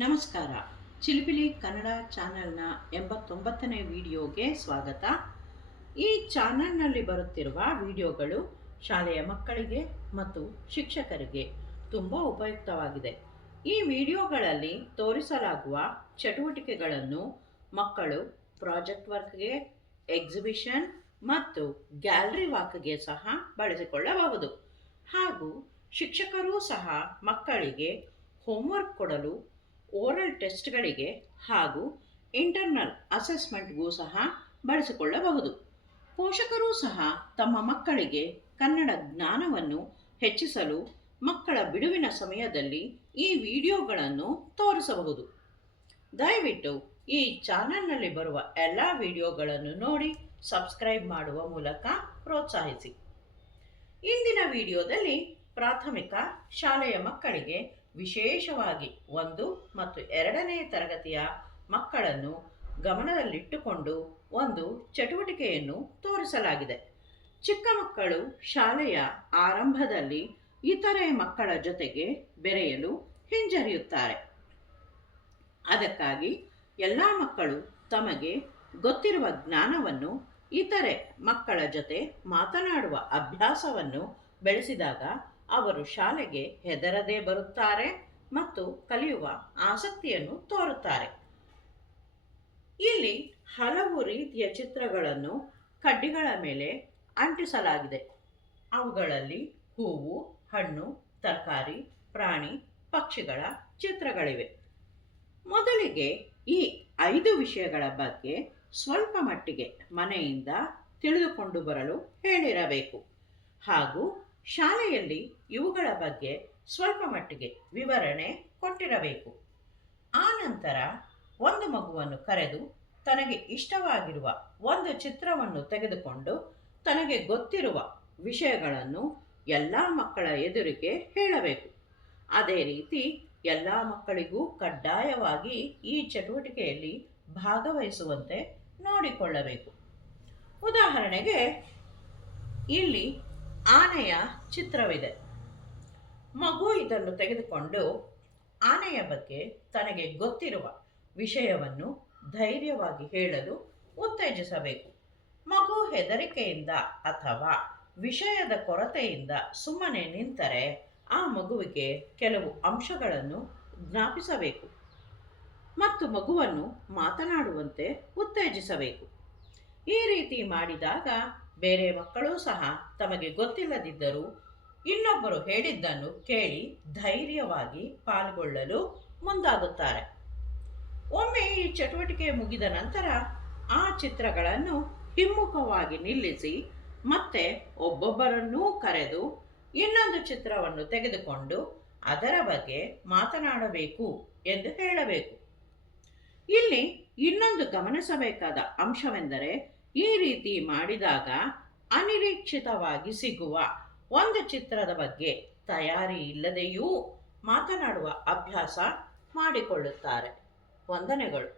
ನಮಸ್ಕಾರ. ಚಿಲಿಪಿಲಿ ಕನ್ನಡ ಚಾನೆಲ್ನ 89ನೇ ವಿಡಿಯೋಗೆ ಸ್ವಾಗತ. ಈ ಚಾನೆಲ್ನಲ್ಲಿ ಬರುತ್ತಿರುವ ವಿಡಿಯೋಗಳು ಶಾಲೆಯ ಮಕ್ಕಳಿಗೆ ಮತ್ತು ಶಿಕ್ಷಕರಿಗೆ ತುಂಬ ಉಪಯುಕ್ತವಾಗಿದೆ. ಈ ವಿಡಿಯೋಗಳಲ್ಲಿ ತೋರಿಸಲಾಗುವ ಚಟುವಟಿಕೆಗಳನ್ನು ಮಕ್ಕಳು ಪ್ರಾಜೆಕ್ಟ್ ವರ್ಕ್ಗೆ, ಎಕ್ಸಿಬಿಷನ್ ಮತ್ತು ಗ್ಯಾಲರಿ ವಾಕ್ಗೆ ಸಹ ಬಳಸಿಕೊಳ್ಳಬಹುದು. ಹಾಗೂ ಶಿಕ್ಷಕರೂ ಸಹ ಮಕ್ಕಳಿಗೆ ಹೋಮ್ವರ್ಕ್ ಕೊಡಲು, ಓರಲ್ ಟೆಸ್ಟ್ಗಳಿಗೆ ಹಾಗೂ ಇಂಟರ್ನಲ್ ಅಸೆಸ್ಮೆಂಟ್ಗೂ ಸಹ ಬಳಸಿಕೊಳ್ಳಬಹುದು. ಪೋಷಕರೂ ಸಹ ತಮ್ಮ ಮಕ್ಕಳಿಗೆ ಕನ್ನಡ ಜ್ಞಾನವನ್ನು ಹೆಚ್ಚಿಸಲು ಮಕ್ಕಳ ಬಿಡುವಿನ ಸಮಯದಲ್ಲಿ ಈ ವಿಡಿಯೋಗಳನ್ನು ತೋರಿಸಬಹುದು. ದಯವಿಟ್ಟು ಈ ಚಾನೆಲ್ನಲ್ಲಿ ಬರುವ ಎಲ್ಲ ವಿಡಿಯೋಗಳನ್ನು ನೋಡಿ ಸಬ್ಸ್ಕ್ರೈಬ್ ಮಾಡುವ ಮೂಲಕ ಪ್ರೋತ್ಸಾಹಿಸಿ. ಇಂದಿನ ವಿಡಿಯೋದಲ್ಲಿ ಪ್ರಾಥಮಿಕ ಶಾಲೆಯ ಮಕ್ಕಳಿಗೆ, ವಿಶೇಷವಾಗಿ 1 ಮತ್ತು 2ನೇ ತರಗತಿಯ ಮಕ್ಕಳನ್ನು ಗಮನದಲ್ಲಿಟ್ಟುಕೊಂಡು ಒಂದು ಚಟುವಟಿಕೆಯನ್ನು ತೋರಿಸಲಾಗಿದೆ. ಚಿಕ್ಕ ಮಕ್ಕಳು ಶಾಲೆಯ ಆರಂಭದಲ್ಲಿ ಇತರೆ ಮಕ್ಕಳ ಜೊತೆಗೆ ಬೆರೆಯಲು ಹಿಂಜರಿಯುತ್ತಾರೆ. ಅದಕ್ಕಾಗಿ ಎಲ್ಲ ಮಕ್ಕಳು ತಮಗೆ ಗೊತ್ತಿರುವ ಜ್ಞಾನವನ್ನು ಇತರೆ ಮಕ್ಕಳ ಜೊತೆ ಮಾತನಾಡುವ ಅಭ್ಯಾಸವನ್ನು ಬೆಳೆಸಿದಾಗ ಅವರು ಶಾಲೆಗೆ ಹೆದರದೆ ಬರುತ್ತಾರೆ ಮತ್ತು ಕಲಿಯುವ ಆಸಕ್ತಿಯನ್ನು ತೋರುತ್ತಾರೆ. ಇಲ್ಲಿ ಹಲವು ರೀತಿಯ ಚಿತ್ರಗಳನ್ನು ಕಡ್ಡಿಗಳ ಮೇಲೆ ಅಂಟಿಸಲಾಗಿದೆ. ಅವುಗಳಲ್ಲಿ ಹೂವು, ಹಣ್ಣು, ತರಕಾರಿ, ಪ್ರಾಣಿ, ಪಕ್ಷಿಗಳ ಚಿತ್ರಗಳಿವೆ. ಮೊದಲಿಗೆ ಈ 5 ವಿಷಯಗಳ ಬಗ್ಗೆ ಸ್ವಲ್ಪ ಮಟ್ಟಿಗೆ ಮನೆಯಿಂದ ತಿಳಿದುಕೊಂಡು ಬರಲು ಹೇಳಿರಬೇಕು ಹಾಗೂ ಶಾಲೆಯಲ್ಲಿ ಇವುಗಳ ಬಗ್ಗೆ ಸ್ವಲ್ಪ ಮಟ್ಟಿಗೆ ವಿವರಣೆ ಕೊಟ್ಟಿರಬೇಕು. ಆ ನಂತರ ಒಂದು ಮಗುವನ್ನು ಕರೆದು ತನಗೆ ಇಷ್ಟವಾಗಿರುವ ಒಂದು ಚಿತ್ರವನ್ನು ತೆಗೆದುಕೊಂಡು ತನಗೆ ಗೊತ್ತಿರುವ ವಿಷಯಗಳನ್ನು ಎಲ್ಲ ಮಕ್ಕಳ ಎದುರಿಗೆ ಹೇಳಬೇಕು. ಅದೇ ರೀತಿ ಎಲ್ಲ ಮಕ್ಕಳಿಗೂ ಕಡ್ಡಾಯವಾಗಿ ಈ ಚಟುವಟಿಕೆಯಲ್ಲಿ ಭಾಗವಹಿಸುವಂತೆ ನೋಡಿಕೊಳ್ಳಬೇಕು. ಉದಾಹರಣೆಗೆ ಇಲ್ಲಿ ಆನೆಯ ಚಿತ್ರವಿದೆ. ಮಗು ಇದನ್ನು ತೆಗೆದುಕೊಂಡು ಆನೆಯ ಬಗ್ಗೆ ತನಗೆ ಗೊತ್ತಿರುವ ವಿಷಯವನ್ನು ಧೈರ್ಯವಾಗಿ ಹೇಳಲು ಉತ್ತೇಜಿಸಬೇಕು. ಮಗು ಹೆದರಿಕೆಯಿಂದ ಅಥವಾ ವಿಷಯದ ಕೊರತೆಯಿಂದ ಸುಮ್ಮನೆ ನಿಂತರೆ ಆ ಮಗುವಿಗೆ ಕೆಲವು ಅಂಶಗಳನ್ನು ಜ್ಞಾಪಿಸಬೇಕು ಮತ್ತು ಮಗುವನ್ನು ಮಾತನಾಡುವಂತೆ ಉತ್ತೇಜಿಸಬೇಕು. ಈ ರೀತಿ ಮಾಡಿದಾಗ ಬೇರೆ ಮಕ್ಕಳು ಸಹ ತಮಗೆ ಗೊತ್ತಿಲ್ಲದಿದ್ದರೂ ಇನ್ನೊಬ್ಬರು ಹೇಳಿದ್ದನ್ನು ಕೇಳಿ ಧೈರ್ಯವಾಗಿ ಪಾಲ್ಗೊಳ್ಳಲು ಮುಂದಾಗುತ್ತಾರೆ. ಒಮ್ಮೆ ಈ ಚಟುವಟಿಕೆ ಮುಗಿದ ನಂತರ ಆ ಚಿತ್ರಗಳನ್ನು ಹಿಮ್ಮುಖವಾಗಿ ನಿಲ್ಲಿಸಿ ಮತ್ತೆ ಒಬ್ಬೊಬ್ಬರನ್ನೂ ಕರೆದು ಇನ್ನೊಂದು ಚಿತ್ರವನ್ನು ತೆಗೆದುಕೊಂಡು ಅದರ ಬಗ್ಗೆ ಮಾತನಾಡಬೇಕು ಎಂದು ಹೇಳಬೇಕು. ಇಲ್ಲಿ ಇನ್ನೊಂದು ಗಮನಿಸಬೇಕಾದ ಅಂಶವೆಂದರೆ, ಈ ರೀತಿ ಮಾಡಿದಾಗ ಅನಿರೀಕ್ಷಿತವಾಗಿ ಸಿಗುವ ಒಂದು ಚಿತ್ರದ ಬಗ್ಗೆ ತಯಾರಿ ಇಲ್ಲದೆಯೂ ಮಾತನಾಡುವ ಅಭ್ಯಾಸ ಮಾಡಿಕೊಳ್ಳುತ್ತಾರೆ. ವಂದನೆಗಳು.